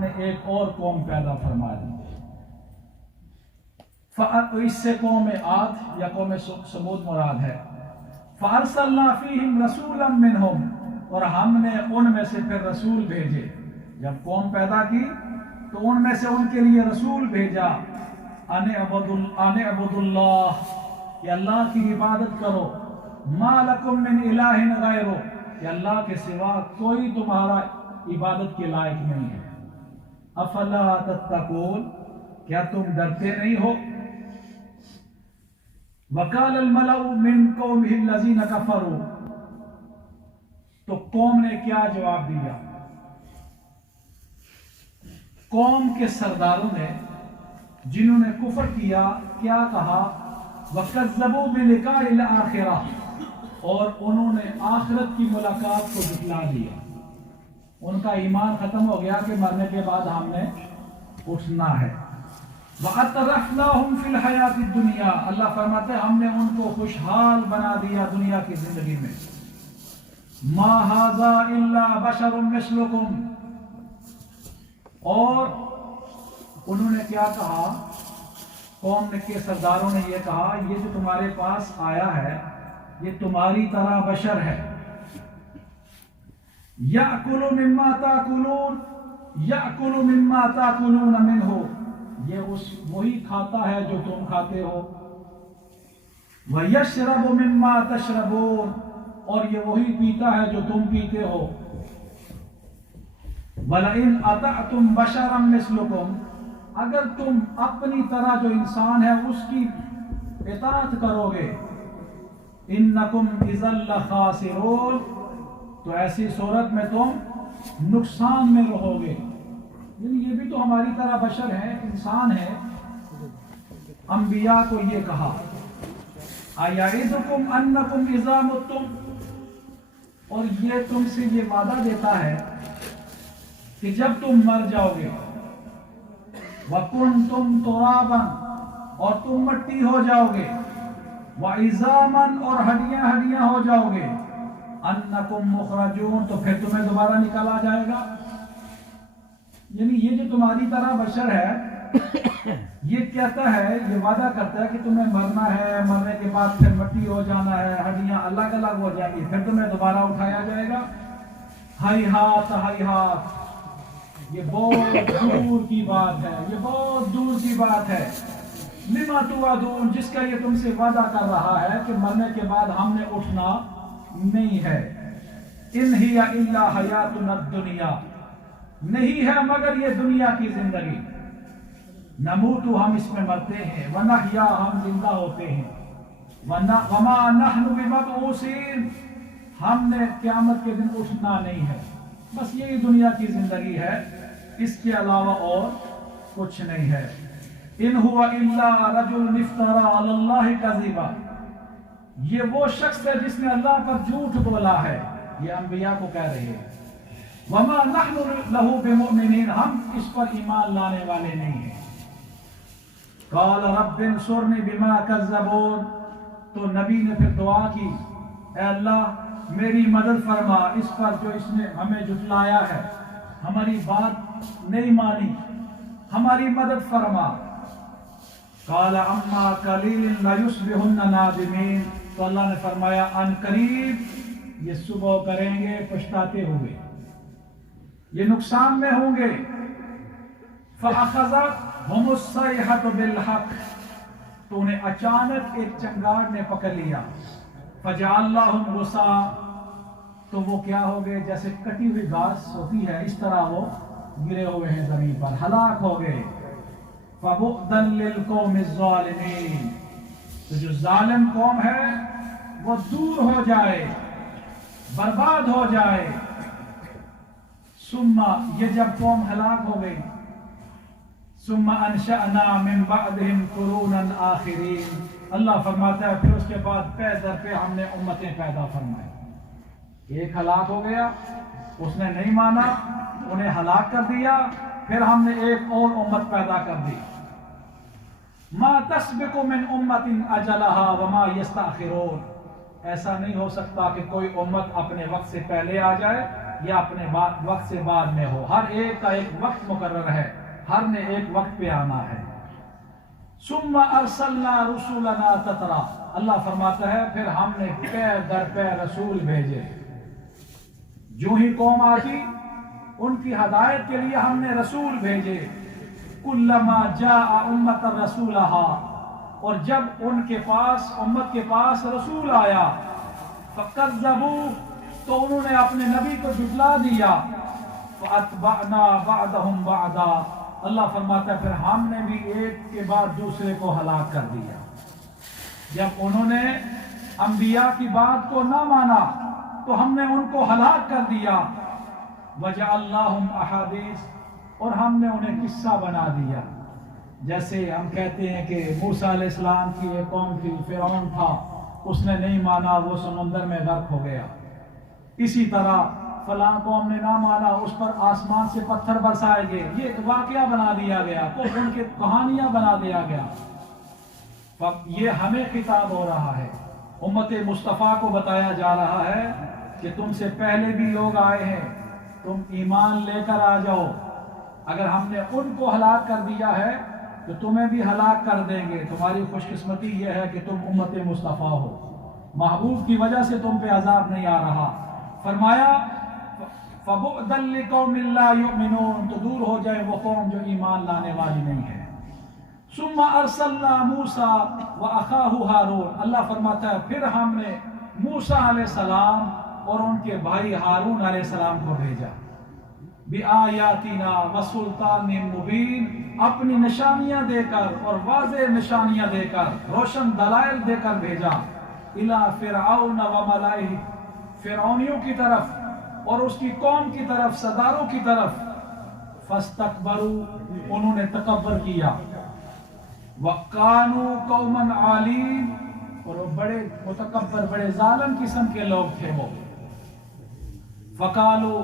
نے ایک اور قوم پیدا فرما دی. اس سے قوم عاد یا قوم سمود مراد ہے. فَأَرْسَلْنَا فِيهِمْ رَسُولًا مِّنْهُمْ، اور ہم نے ان میں سے پھر رسول بھیجے. جب قوم پیدا کی تو ان میں سے ان کے لیے رسول بھیجا. ان اعبدوا اللہ، کہ اللہ کی عبادت کرو. ما لکم من الہ غیرہ، کہ اللہ کے سوا کوئی تمہارا عبادت کے لائق نہیں ہے. افلا تتقون، کیا تم ڈرتے نہیں ہو؟ وقال الملأ من قومه الذين كفروا، تو قوم نے کیا جواب دیا؟ قوم کے سرداروں نے جنہوں نے کفر کیا کیا کہا؟ وَكَذَّبُوا بِلِقَاءِ الْآخِرَةِ، اور انہوں نے آخرت کی ملاقات کو جھٹلا دیا. ان کا ایمان ختم ہو گیا کہ مرنے کے بعد ہم نے اٹھنا ہے. وَأَتْرَفْنَاهُمْ فِي الْحَيَاةِ الدُّنْيَا، اللہ فرماتے ہیں ہم نے ان کو خوشحال بنا دیا دنیا کی زندگی میں. مَا هَذَا إِلَّا بَشَرٌ مِثْلُكُمْ، اور انہوں نے کیا کہا؟ قوم کے سرداروں نے یہ کہا یہ جو تمہارے پاس آیا ہے یہ تمہاری طرح بشر ہے. یأکل مما تاکلون، یأکل مما تاکلون منہ، یہ وہی کھاتا ہے جو تم کھاتے ہو. ویشرب مما تشربون، اور یہ وہی پیتا ہے جو تم پیتے ہو. وَلَئِنْ أَطَعْتُمْ بَشَرًا مِثْلُكُمْ، اگر تم اپنی طرح جو انسان ہے اس کی اطاعت کرو گے، إِنَّكُمْ إِذًا لَخَاسِرُونَ، تو ایسی صورت میں تم نقصان میں رہو گے. یعنی یہ بھی تو ہماری طرح بشر ہیں، انسان ہیں. انبیاء کو یہ کہا أَيَعِدُكُمْ أَنَّكُمْ إِذَا مُتُّمْ، اور یہ تم سے یہ وعدہ دیتا ہے کہ جب تم مر جاؤ گے، وَكُنْتُمْ تُرَابًا، اور تم مٹی ہو جاؤ گے، وَعِظَامًا، اور ہڈیاں ہڈیاں ہو جاؤ گے، أَنَّكُمْ مُخْرَجُونَ، تو پھر تمہیں دوبارہ نکالا جائے گا. یعنی یہ جو تمہاری طرح بشر ہے یہ کہتا ہے، یہ وعدہ کرتا ہے کہ تمہیں مرنا ہے، مرنے کے بعد پھر مٹی ہو جانا ہے، ہڈیاں الگ الگ ہو جائیں گی، پھر تمہیں دوبارہ اٹھایا جائے گا. ہیہات ہیہات، یہ بہت دور کی بات ہے، یہ بہت دور کی بات ہے. لما توعدون، جس کا یہ تم سے وعدہ کر رہا ہے کہ مرنے کے بعد ہم نے اٹھنا نہیں ہے. ان ہی الا حیاتنا الدنیا، نہیں ہے مگر یہ دنیا کی زندگی. نموت، ہم اس میں مرتے ہیں، ونحیا، ہم زندہ ہوتے ہیں، وما نحن بمبعوثین، ہم نے قیامت کے دن اٹھنا نہیں ہے. بس یہی دنیا کی زندگی ہے، اس کے علاوہ اور کچھ نہیں ہے. ان هو الا رجل افترى علی اللہ کذبا، یہ وہ شخص ہے جس نے اللہ پر جھوٹ بولا ہے. یہ انبیاء کو کہہ رہے ہیں. وما نحن له بمؤمنین، ہم اس پر ایمان لانے والے نہیں ہیں. قال رب انصرنی بما کذبون، تو نبی نے پھر دعا کی، اے اللہ میری مدد فرما اس پر جو اس نے ہمیں جھٹلایا ہے، ہماری بات نہیں مانی، ہماری مدد فرما. قال اما قلیل لیصبحن نادمین، تو اللہ نے فرمایا ان قریب یہ صبح کریں گے پچھتاتے ہوئے، یہ نقصان میں ہوں گے. فاخذتهم الصیحة بالحق، تو انہیں اچانک ایک چنگاڑ نے پکڑ لیا. فجعلناهم غثاء، تو وہ کیا ہو گئے جیسے کٹی ہوئی گھاس ہوتی ہے، اس طرح وہ گرے ہوئے ہیں زمین پر، ہلاک ہو گئے. فبعدا للقوم الظالمین، تو جو ظالم قوم ہے وہ دور ہو جائے، برباد ہو جائے. ثم، یہ جب قوم ہلاک ہو گئی، ثم انشأنا من بعدهم قرونا آخرین، اللہ فرماتا ہے پھر اس کے بعد پے در پہ ہم نے امتیں پیدا فرمائی. ایک ہلاک ہو گیا، اس نے نہیں مانا، انہیں ہلاک کر دیا، پھر ہم نے ایک اور امت پیدا کر دی. ما تسبق من امت اجلها وما یستأخرون، ایسا نہیں ہو سکتا کہ کوئی امت اپنے وقت سے پہلے آ جائے یا اپنے وقت سے بعد میں ہو، ہر ایک کا ایک وقت مقرر ہے، ہر نے ایک وقت پہ آنا ہے۔ ثم ارسلنا رسولنا تترا، اللہ فرماتا ہے پھر ہم نے پے در پے رسول بھیجے، جو ہی قوم آتی ان کی ہدایت کے لیے ہم نے رسول بھیجے۔ کلما جاء امت رسولہا، اور جب ان کے پاس امت کے پاس رسول آیا، فکذبوا، تو انہوں نے اپنے نبی کو جھٹلا دیا، فاتبعنا بعدهم بعدا، اللہ فرماتا ہے پھر ہم نے بھی ایک کے بعد دوسرے کو ہلاک کر دیا۔ جب انہوں نے انبیاء کی بات کو نہ مانا تو ہم نے ان کو ہلاک کر دیا۔ وجعلناہم احادیث، اور ہم نے انہیں قصہ بنا دیا۔ جیسے ہم کہتے ہیں کہ موسیٰ علیہ السلام کی ایک قوم تھی، فرعون تھا، اس نے نہیں مانا، وہ سمندر میں غرق ہو گیا۔ اسی طرح فلاں قوم نے نہ مانا، اس پر آسمان سے پتھر برسائے گئے، یہ ایک واقعہ بنا دیا گیا، تو ان کی کہانیاں بنا دیا گیا۔ یہ ہمیں خطاب ہو رہا ہے، امت مصطفیٰ کو بتایا جا رہا ہے کہ تم سے پہلے بھی لوگ آئے ہیں، تم ایمان لے کر آ جاؤ۔ اگر ہم نے ان کو ہلاک کر دیا ہے تو تمہیں بھی ہلاک کر دیں گے۔ تمہاری خوش قسمتی یہ ہے کہ تم امت مصطفیٰ ہو، محبوب کی وجہ سے تم پہ عذاب نہیں آ رہا۔ فرمایا فَبُعْدًا لِقَوْمٍ لَا يُؤْمِنُونَ، تو دور ہو جائے وہ قوم جو ایمان لانے والی نہیں ہے۔ ثُمَّ أَرْسَلْنَا مُوسَىٰ وَأَخَاهُ هَارُونَ، اللہ فرماتا ہے پھر ہم نے موسیٰ علیہ السلام اور ان کے بھائی ہارون علیہ السلام کو بھیجا، بِآيَاتِنَا وَسُلْطَانٍ مُبِينٍ، اپنی نشانیاں دے کر اور واضح نشانیاں دے کر، روشن دلائل دے کر بھیجا، إِلَىٰ فِرْعَوْنَ وَمَلَئِهِ، فرعونیوں کی طرف اور اس کی قوم کی طرف، سرداروں کی طرف۔ فَاسْتَكْبَرُوا، انہوں نے تکبر کیا، وَقَانُوا قَوْمًا عَالِينَ، اور وہ بڑے متکبر، بڑے ظالم قسم کے لوگ تھے وہ۔ فَقَالُوا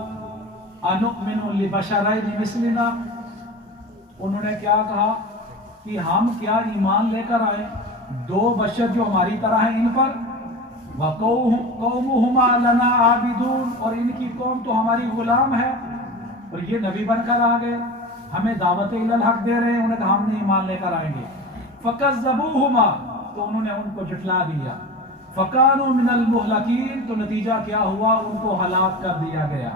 أَنُؤْمِنُ لِبَشَرَيْنِ مِثْلِنَا، انہوں نے کیا کہا کہ ہم کیا ایمان لے کر آئے دو بشر جو ہماری طرح ہیں ان پر، وَقَوْمُهُمَا لَنَا عَابِدُونَ، اور ان کی قوم تو ہماری غلام ہے، اور یہ نبی بن کر آ گئے، ہمیں دعوت الی الحق دے رہے ہیں، انہیں کہا ہم نے ایمان لے کر آئیں گے۔ فَكَذَّبُوهُمَا، تو انہوں نے ان کو جھٹلا دیا۔ فَكَانُوا مِنَ الْمُهْلَكِينَ، تو نتیجہ کیا ہوا، ان کو ہلاک کر دیا گیا۔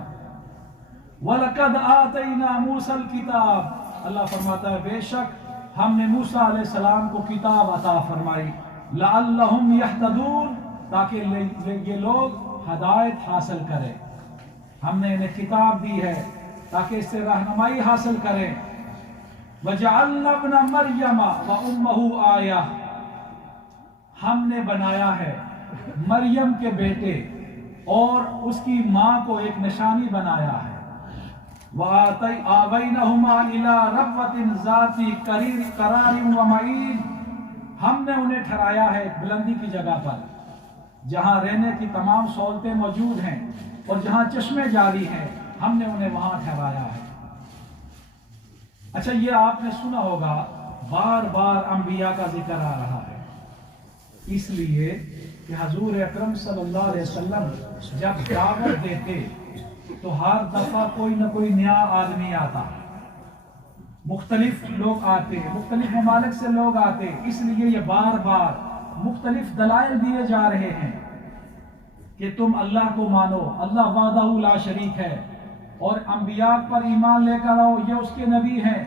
وَلَقَدْ آتَيْنَا مُوسَى الْكِتَابَ، اللہ فرماتا ہے بے شک ہم نے موسیٰ علیہ السلام کو کتاب عطا فرمائی، لَعَلَّهُمْ يَهْتَدُونَ، تاکہ یہ لوگ ہدایت حاصل کریں۔ ہم نے انہیں کتاب دی ہے تاکہ اس سے رہنمائی حاصل کریں۔ وَجَعَلْنَا ابْنَ مَرْيَمَ وَأُمَّهُ آیَةً، ہم نے بنایا ہے مریم کے بیٹے اور اس کی ماں کو ایک نشانی بنایا ہے۔ وَآوَيْنَهُمَا إِلَىٰ رَبْوَةٍ ذَاتِ قَرَارٍ وَمَعِينٍ، ہم نے انہیں ٹھہرایا ہے ایک بلندی کی جگہ پر جہاں رہنے کی تمام سہولتیں موجود ہیں اور جہاں چشمے جاری ہیں، ہم نے انہیں وہاں ٹھہرایا ہے۔ اچھا، یہ آپ نے سنا ہوگا بار بار انبیاء کا ذکر آ رہا ہے، اس لیے کہ حضور اکرم صلی اللہ علیہ وسلم جب دعوت دیتے تو ہر دفعہ کوئی نہ کوئی نیا آدمی آتا، مختلف لوگ آتے، مختلف ممالک سے لوگ آتے، اس لیے یہ بار بار مختلف دلائل دیے جا رہے ہیں کہ تم اللہ کو مانو، اللہ وحدہ لا شریک ہے، اور انبیاء پر ایمان لے کر آؤ، یہ اس کے نبی ہیں۔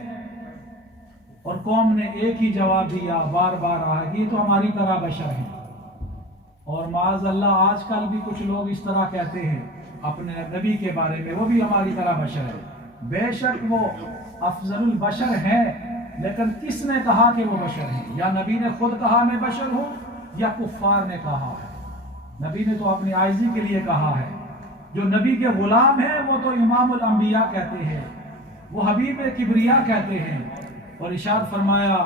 اور قوم نے ایک ہی جواب دیا بار بار آیا، یہ تو ہماری طرح بشر ہیں۔ اور معاذ اللہ آج کل بھی کچھ لوگ اس طرح کہتے ہیں اپنے نبی کے بارے میں، وہ بھی ہماری طرح بشر ہے۔ بے شک وہ افضل البشر ہیں، لیکن کس نے کہا کہ وہ بشر ہیں؟ یا نبی نے خود کہا میں بشر ہوں، یا کفار نے کہا ہے؟ نبی نے تو اپنی عاجزی کے لیے کہا ہے۔ جو نبی کے غلام ہیں وہ تو امام الانبیاء کہتے ہیں، وہ حبیب کبریا کہتے ہیں، اور ارشاد فرمایا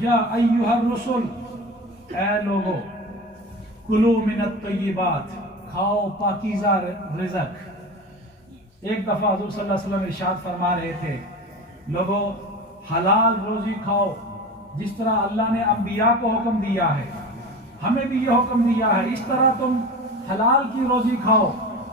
یا ایھا الرسل، اے لوگو کلوا من الطیبات، کھاؤ پاکیزہ رزق۔ ایک دفعہ حضور صلی اللہ علیہ وسلم ارشاد فرما رہے تھے لوگو حلال روزی کھاؤ، جس طرح اللہ نے انبیاء کو حکم دیا ہے، ہمیں بھی یہ حکم دیا ہے، اس طرح تم حلال کی روزی کھاؤ۔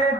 1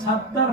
70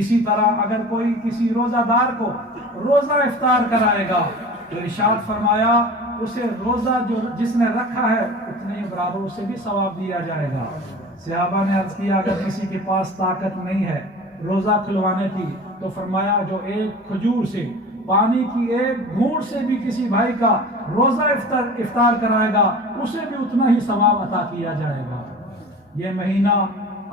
اسی طرح اگر کوئی کسی روزہ دار کو روزہ افطار کرائے گا تو ارشاد فرمایا اسے روزہ جو جس نے رکھا ہے اتنے ہی برابر اسے بھی ثواب دیا جائے گا۔ صحابہ نے عرض کیا اگر کسی کے پاس طاقت نہیں ہے روزہ کھلوانے کی تو فرمایا جو ایک کھجور سے پانی کی ایک گھونٹ سے بھی کسی بھائی کا روزہ افطار کرائے گا اسے بھی اتنا ہی ثواب عطا کیا جائے گا۔ یہ مہینہ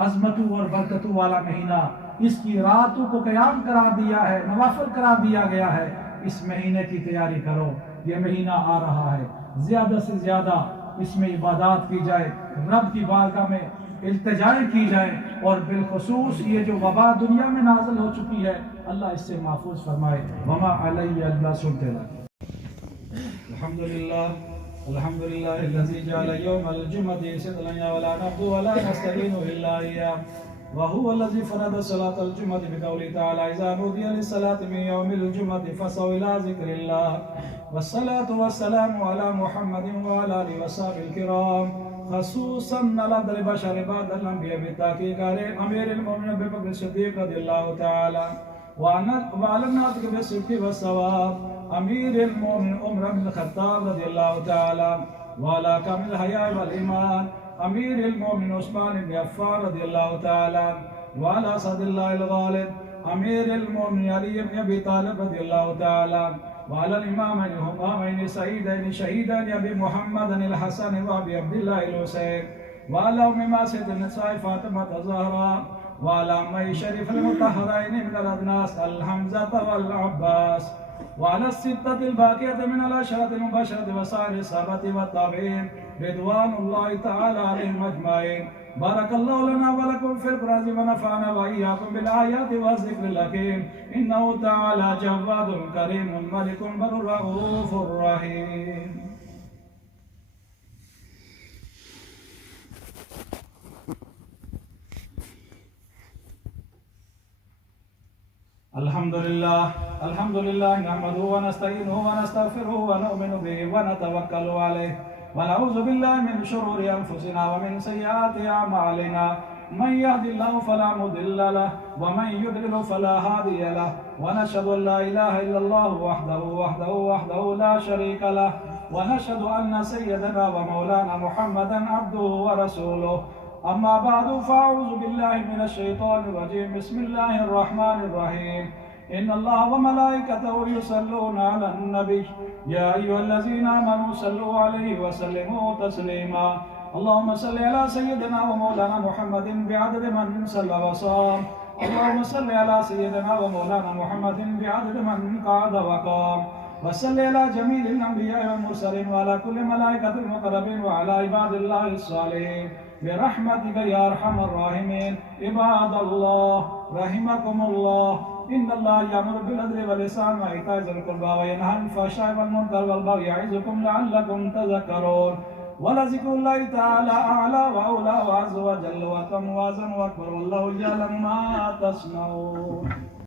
عظمتوں اور برکتوں والا مہینہ، اس کی راتوں کو قیام قرار دیا ہے، نوافل قرار دیا گیا ہے۔ اس مہینے کی تیاری کرو، یہ مہینہ آ رہا ہے، زیادہ سے زیادہ اس میں عبادات کی جائے، رب کی بارگاہ میں التجائیں کی جائیں، اور بالخصوص یہ جو وبا دنیا میں نازل ہو چکی ہے اللہ اس سے محفوظ فرمائے۔ وما علی اللہ سنتے الحمدللہ الحمدللہ الذی جعل یوم الجمعہ صدلا ولا نعبد ولا نستعین الا ایاہ وهو الذي فرض صلاة الجمعة بقوله تعالى إذا نودي للصلاة من يوم الجمعة فاسعوا إلى ذكر الله والصلاة والسلام على محمد وعلى آله وصحبه الكرام خصوصا على البشر بعد الأنبياء بالتحقيق على أمير المؤمنين أبي بكر الصديق رضي الله تعالى وعلى الناطق بالصدق والصواب أمير المؤمنين عمر بن الخطاب رضي الله تعالى وعلى كامل الحياء والإيمان امیر المومن عثمان بن عفان رضی اللہ تعالی وعلى اسد اللہ الغالب امیر المومن علی بن ابی طالب رضی اللہ تعالی وعلى الامامین همامین سعیدین شہیدین ابی محمد الحسن و ابی عبداللہ الحسین وعلى ام سید النساء فاطمہ الزہراء وعلى عمي شریف المطہرین من الادناس الحمزة والعباس وعلى الستة الباقية من العشرة المبشرة وسائر الصحابة والتابعين رضوان الله تعالى عليهم أجمعين بارك الله لنا ولكم في القرآن ونفعنا وإياكم بالآيات والذكر الحكيم إنه تعالى جواد كريم ملك بر رؤوف رحيم. الحمد لله نحمده ونستعينه ونستغفره ونؤمن به ونتوكل عليه ونعوذ بالله من شرور أنفسنا ومن سيئات أعمالنا من يهد الله فلا مضل له ومن يضلل فلا هادي له ونشهد أن لا إله إلا الله وحده لا شريك له ونشهد أن سيدنا ومولانا محمدا عبده ورسوله أما بعد فأعوذ بالله من الشيطان الرجيم بسم الله الرحمن الرحيم إن الله وملائكته يصلون على النبي يا أيها الذين آمنوا صلوا عليه وسلموا تسليما اللهم صل على سيدنا ومولانا محمد بعدد من صلى وصام اللهم صل على سيدنا ومولانا محمد بعدد من قعد وقام وصل على جميع الأنبياء والمرسلين وعلى كل ملائكة المقربين وعلى عباد الله الصالحين برحمتك يا أرحم الراحمين. عباد الله رحمكم الله إن الله يأمر بالعدل والإحسان وإيتاء ذي القربى وينهى عن الفحشاء والمنكر والبغي يعظكم لعلكم تذكرون ولذكر الله تعالى أعلى وأولى وعز وجل وأتم وأحسن وأكبر والله يعلم ما تصنعون.